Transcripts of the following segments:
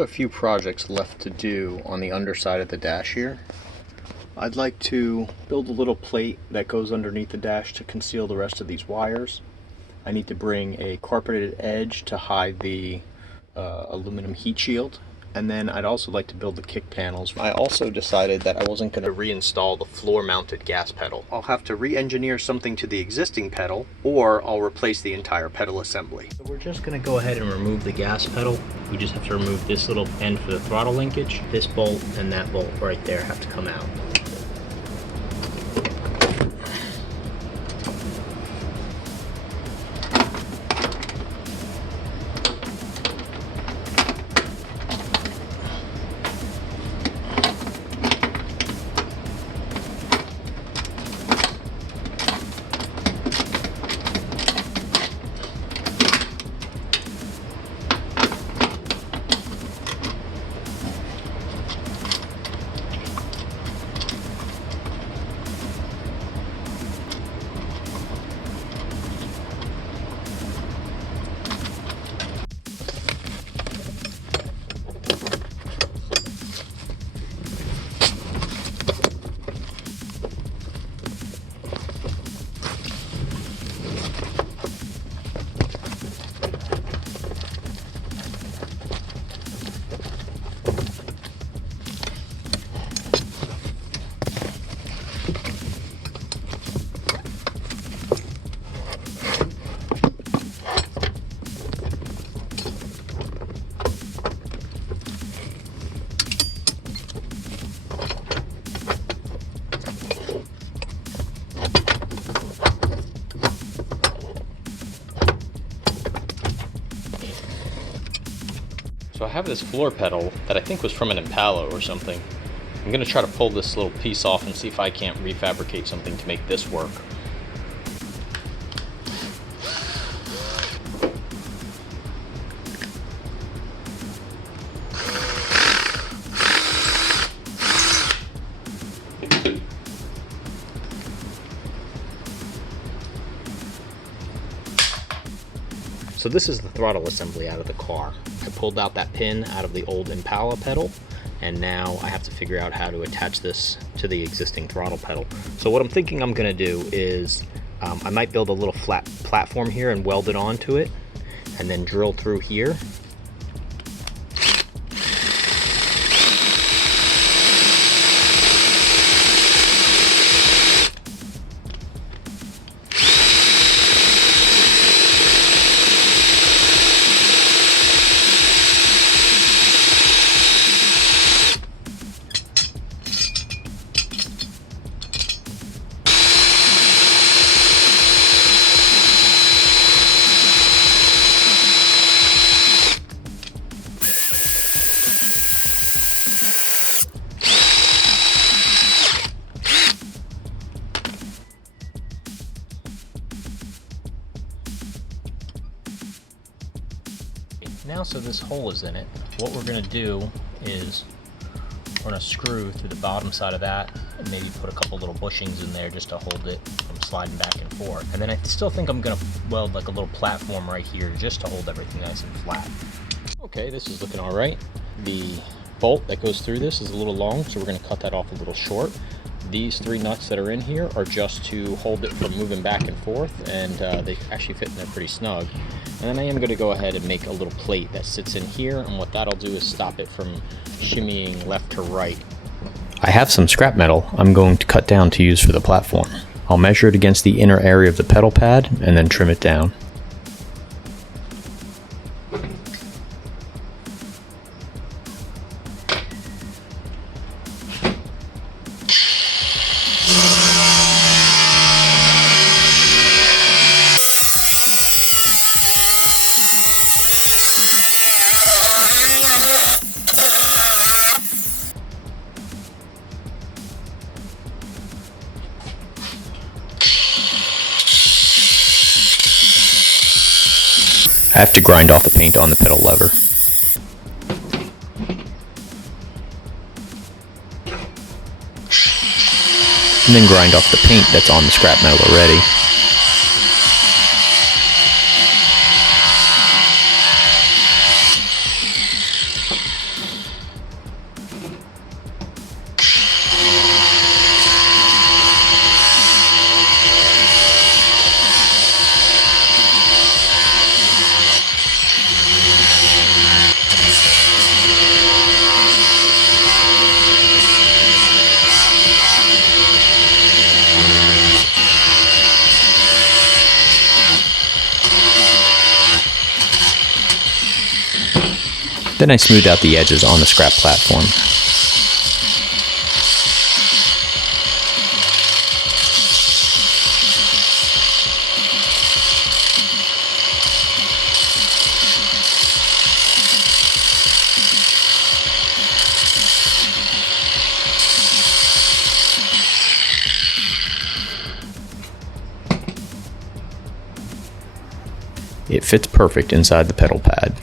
have a few projects left to do on the underside of the dash here. I'd like to build a little plate that goes underneath the dash to conceal the rest of these wires. I need to bring a carpeted edge to hide the aluminum heat shield. And then I'd also like to build the kick panels. I also decided that I wasn't going to reinstall the floor-mounted gas pedal. I'll have to re-engineer something to the existing pedal, or I'll replace the entire pedal assembly. So we're just going to go ahead and remove the gas pedal. We just have to remove this little end for the throttle linkage. This bolt and that bolt right there have to come out. So I have this floor pedal that I think was from an Impala or something. I'm going to try to pull this little piece off and see if I can't refabricate something to make this work. So this is the throttle assembly out of the car. I pulled out that pin out of the old Impala pedal, and now I have to figure out how to attach this to the existing throttle pedal. So what I'm thinking I'm gonna do is I might build a little flat platform here and weld it onto it, and then drill through here. Now, so this hole is in it, what we're going to do is we're going to screw through the bottom side of that and maybe put a couple little bushings in there just to hold it from sliding back and forth. And then I still think I'm going to weld like a little platform right here just to hold everything nice and flat. Okay, this is looking all right. The bolt that goes through this is a little long, so we're going to cut that off a little short. These three nuts that are in here are just to hold it from moving back and forth, and they actually fit in there pretty snug. And then I am going to go ahead and make a little plate that sits in here, and what that'll do is stop it from shimmying left to right. I have some scrap metal I'm going to cut down to use for the platform. I'll measure it against the inner area of the pedal pad and then trim it down. I have to grind off the paint on the pedal lever. And then grind off the paint that's on the scrap metal already. Then I smooth out the edges on the scrap platform. It fits perfect inside the pedal pad.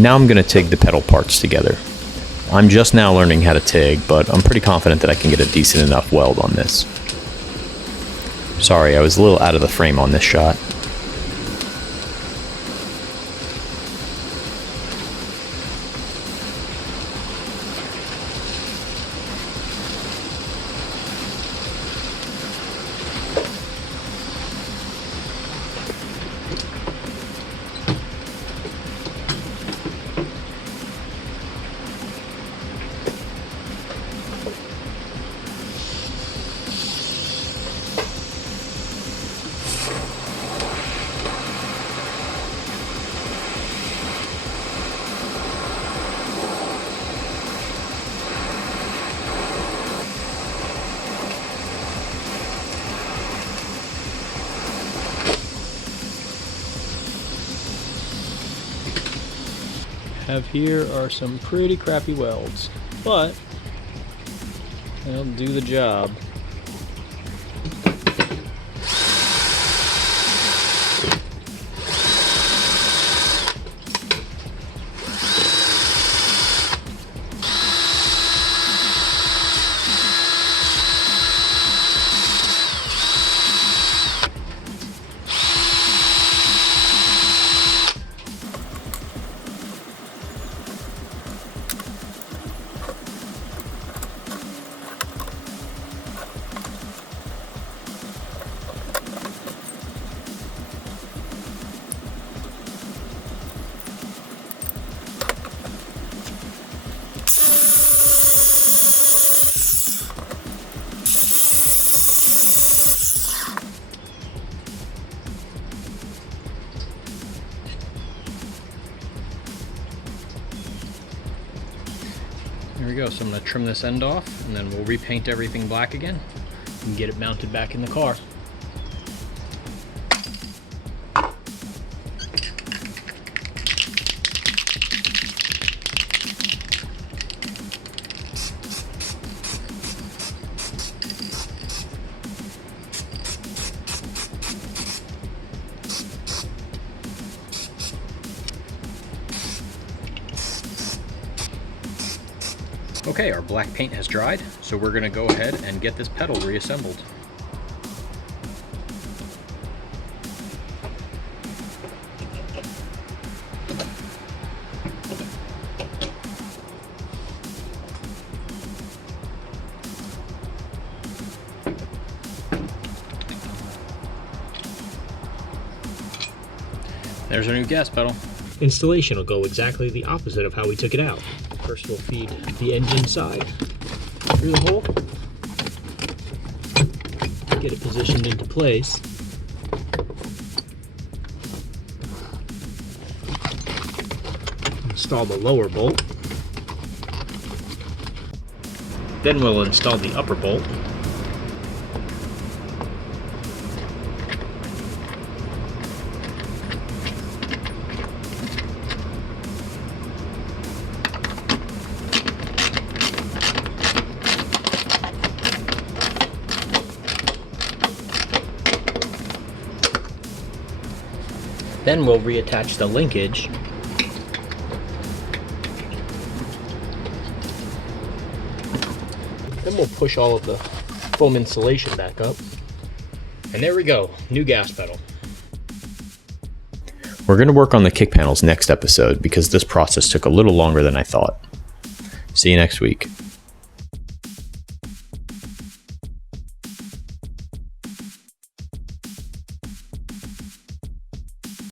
Now I'm going to TIG the pedal parts together. I'm just now learning how to TIG, but I'm pretty confident that I can get a decent enough weld on this. Sorry, I was a little out of the frame on this shot. Have here are some pretty crappy welds, but they'll do the job. There we go, so I'm going to trim this end off and then we'll repaint everything black again and get it mounted back in the car. Okay, our black paint has dried, so we're going to go ahead and get this pedal reassembled. There's our new gas pedal. Installation will go exactly the opposite of how we took it out. First we'll feed the engine side through the hole, get it positioned into place. Install the lower bolt. Then we'll install the upper bolt. Then we'll reattach the linkage. Then we'll push all of the foam insulation back up. And there we go, new gas pedal. We're going to work on the kick panels next episode because this process took a little longer than I thought. See you next week.